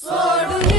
Sordu